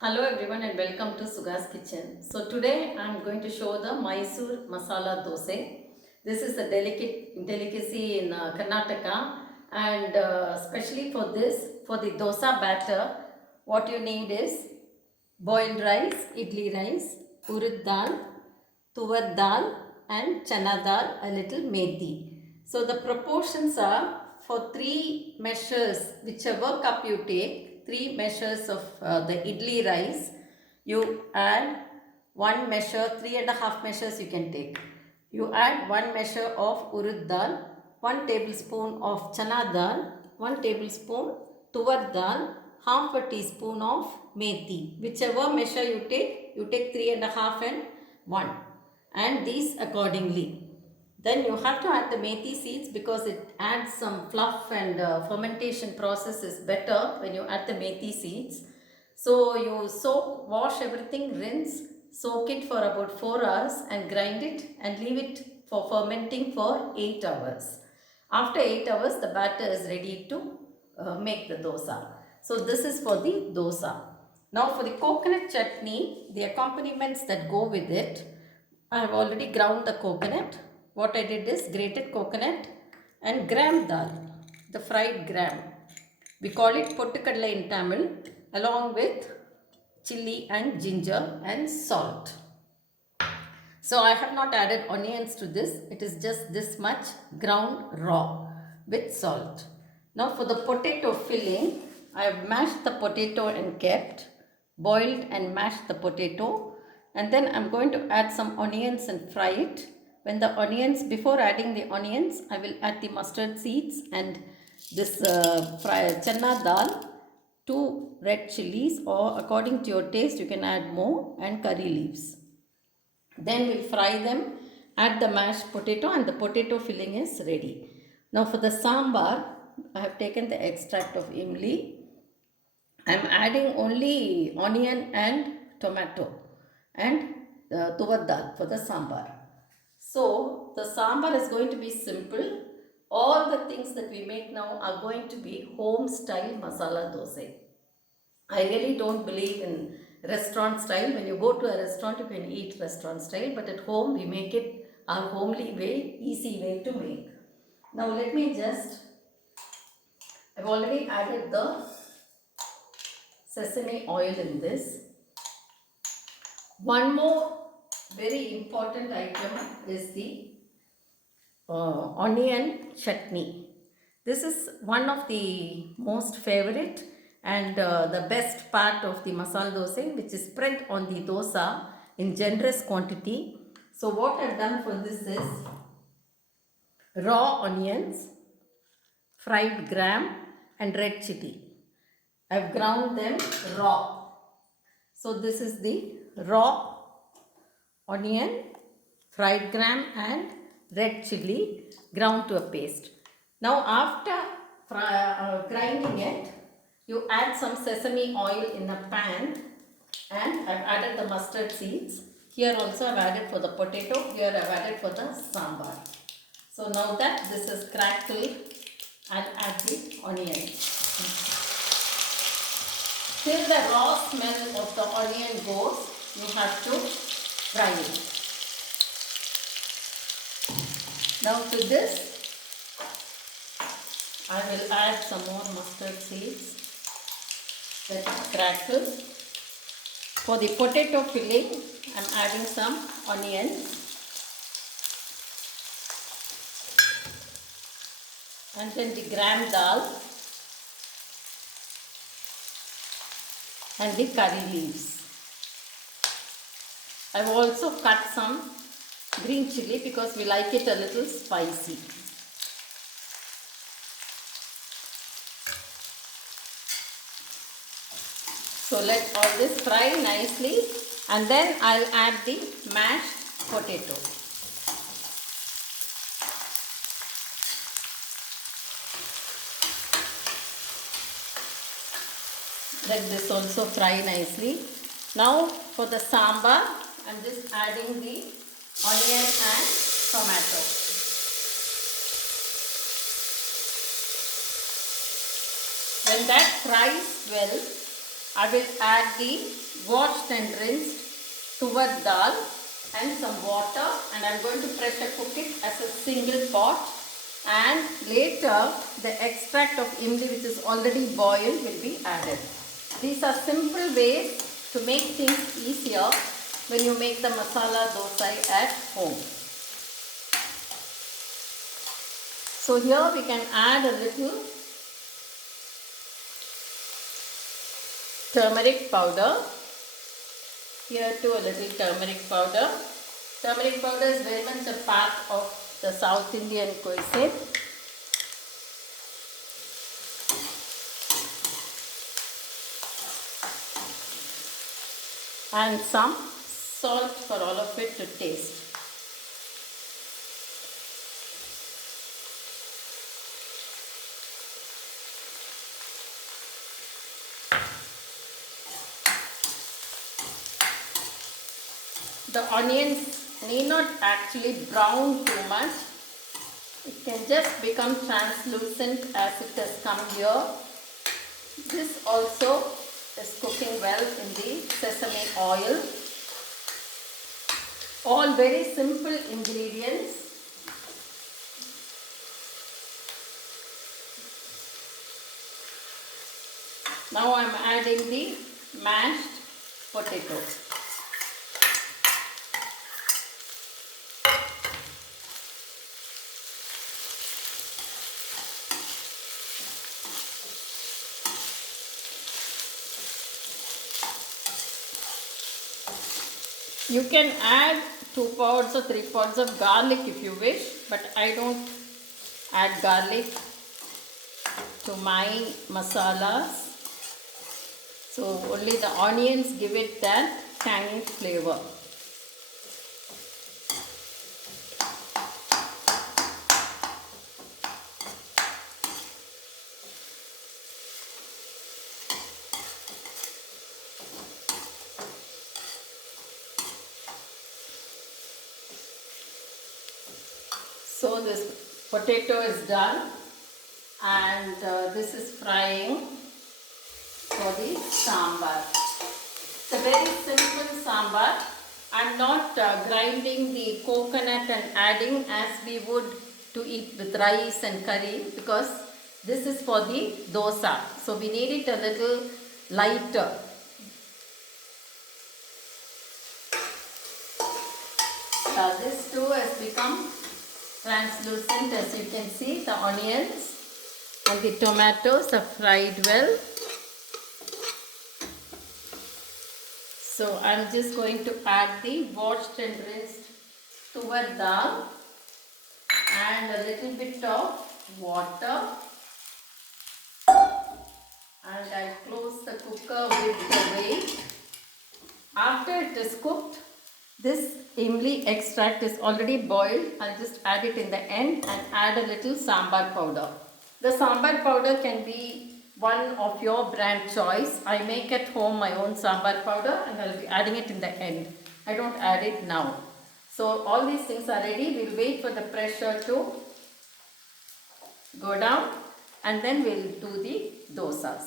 Hello everyone and welcome to Suga's Kitchen. So today I am going to show the Mysore Masala Dosa. This is a delicate delicacy in Karnataka, and especially for this, for the dosa batter, what you need is boiled rice, idli rice, urad dal, tuvar dal and chana dal, a little methi. So the proportions are for 3 measures, whichever cup you take, 3 measures of the idli rice, you add 1 measure, 3.5 measures you can take. You add 1 measure of urad dal, 1 tablespoon of chana dal, 1 tablespoon tuvar dal, half a teaspoon of methi. Whichever measure you take 3.5 and 1, and these accordingly. Then you have to add the methi seeds because it adds some fluff, and fermentation process is better when you add the methi seeds. So you wash everything, rinse, soak it for about 4 hours and grind it and leave it for fermenting for 8 hours. After 8 hours, the batter is ready to make the dosa. So this is for the dosa. Now for the coconut chutney, the accompaniments that go with it, I have already ground the coconut. What I did is grated coconut and gram dal, the fried gram. We call it pottukadla in Tamil, along with chili and ginger and salt. So I have not added onions to this. It is just this much ground raw with salt. Now for the potato filling, I have mashed the potato and kept, boiled and mashed the potato, and then I'm going to add some onions and fry it. When the onions, before adding the onions, I will add the mustard seeds and this chana dal, 2 red chilies, or according to your taste you can add more, and curry leaves. Then we'll fry them, add the mashed potato, and the potato filling is ready. Now for the sambar, I have taken the extract of imli. I am adding only onion and tomato and tuvar dal for the sambar. So the sambar is going to be simple. All the things that we make now are going to be home style masala dosa. I really don't believe in restaurant style. When you go to a restaurant, you can eat restaurant style, but at home we make it our homely way, easy way to make. Now let me just, I've already added the sesame oil in this. One more very important item is the onion chutney. This is one of the most favorite and the best part of the masala dosa, which is spread on the dosa in generous quantity. So what I've done for this is raw onions, fried gram and red chili. I've ground them raw. So this is the raw onion, fried gram and red chili ground to a paste. Now after grinding it, you add some sesame oil in a pan, and I've added the mustard seeds. Here also I've added for the potato, here I've added for the sambar. So now that this is crackled, I'll add the onion. Till the raw smell of the onion goes, you have to fry it. Now to this, I will add some more mustard seeds that crackle. For the potato filling, I am adding some onions and then the gram dal and the curry leaves. I have also cut some green chili because we like it a little spicy. So let all this fry nicely, and then I'll add the mashed potato. Let this also fry nicely. Now for the sambar, I'm just adding the onion and tomato. When that fries well, I will add the washed and rinsed tuvar dal and some water, and I'm going to pressure cook it as a single pot, and later the extract of imli which is already boiled will be added. These are simple ways to make things easier when you make the masala dosa at home. So here we can add a little turmeric powder. Here too a little turmeric powder. Turmeric powder is very much a part of the South Indian cuisine. And some salt for all of it to taste. The onions need not actually brown too much. It can just become translucent as it has come here. This also is cooking well in the sesame oil. All very simple ingredients. Now I am adding the mashed potato. You can add 2 pods or 3 pods of garlic if you wish, but I don't add garlic to my masalas. So only the onions give it that tangy flavor. So this potato is done, and this is frying for the sambar. It's a very simple sambar. I'm not grinding the coconut and adding as we would to eat with rice and curry, because this is for the dosa. So we need it a little lighter. This too has become translucent, as you can see. The onions and the tomatoes are fried well. So I'm just going to add the washed and rinsed tuvar dal and a little bit of water, and I close the cooker with the weight. After it is cooked, this imli extract is already boiled. I'll just add it in the end and add a little sambar powder. The sambar powder can be one of your brand choice. I make at home my own sambar powder, and I'll be adding it in the end. I don't add it now. So all these things are ready. We'll wait for the pressure to go down, and then we'll do the dosas.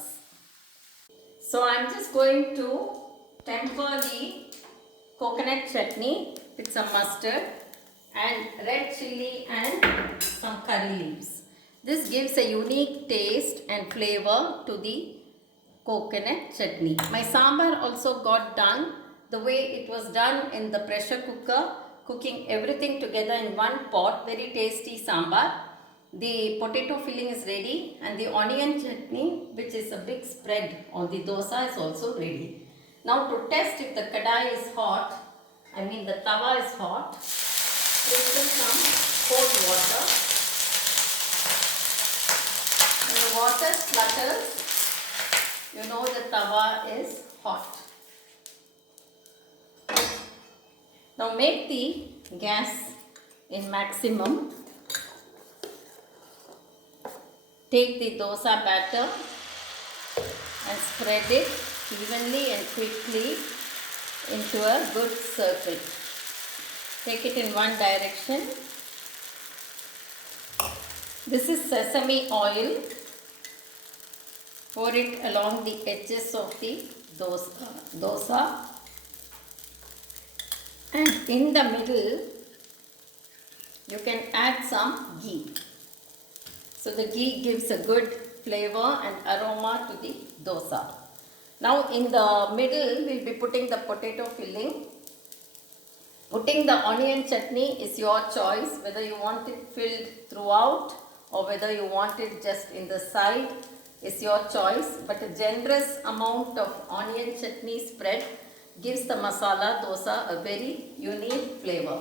So I'm just going to temper the coconut chutney with some mustard and red chilli and some curry leaves. This gives a unique taste and flavor to the coconut chutney. My sambar also got done the way it was done in the pressure cooker, cooking everything together in one pot. Very tasty sambar. The potato filling is ready, and the onion chutney, which is a big spread on the dosa, is also ready. Now to test if the kadai is hot, I mean the tawa is hot, sprinkle some cold water. When the water splutters, you know the tawa is hot. Now make the gas in maximum. Take the dosa batter and spread it evenly and quickly into a good circle. Take it in one direction. This is sesame oil. Pour it along the edges of the dosa, and in the middle you can add some ghee. So the ghee gives a good flavor and aroma to the dosa. Now in the middle we'll be putting the potato filling. Putting the onion chutney is your choice, whether you want it filled throughout or whether you want it just in the side is your choice. But a generous amount of onion chutney spread gives the masala dosa a very unique flavor.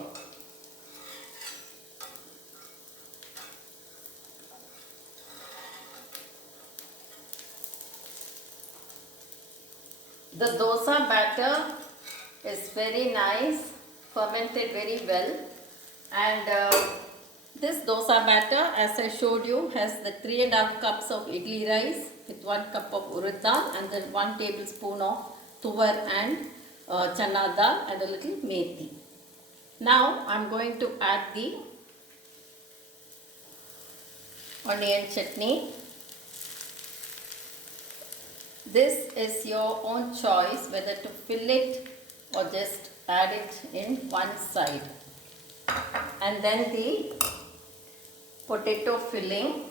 The dosa batter is very nice, fermented very well, and this dosa batter, as I showed you, has the 3.5 cups of idli rice with 1 cup of urad dal and then 1 tablespoon of tuvar and chana dal and a little methi. Now I am going to add the onion chutney. This is your own choice whether to fill it or just add it in one side. And then the potato filling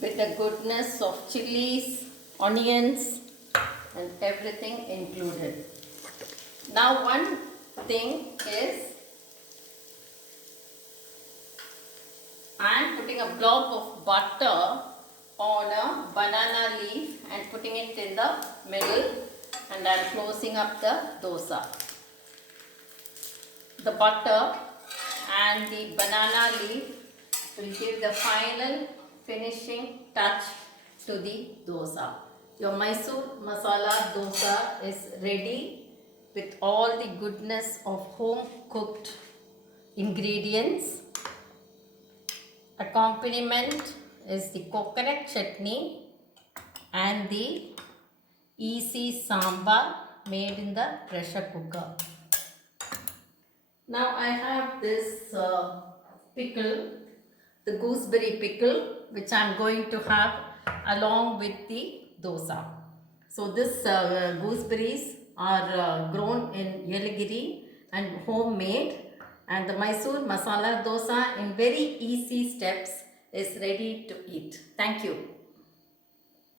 with the goodness of chilies, onions and everything included. Now one thing is, I am putting a block of butter on a banana leaf and putting it in the middle, and I am closing up the dosa. The butter and the banana leaf will give the final finishing touch to the dosa. Your Mysore masala dosa is ready with all the goodness of home cooked ingredients. Accompaniment is the coconut chutney and the easy sambar made in the pressure cooker. Now I have this pickle, the gooseberry pickle, which I am going to have along with the dosa. So this gooseberries are grown in Yelagiri and homemade, and the Mysore masala dosa in very easy steps is ready to eat. Thank you.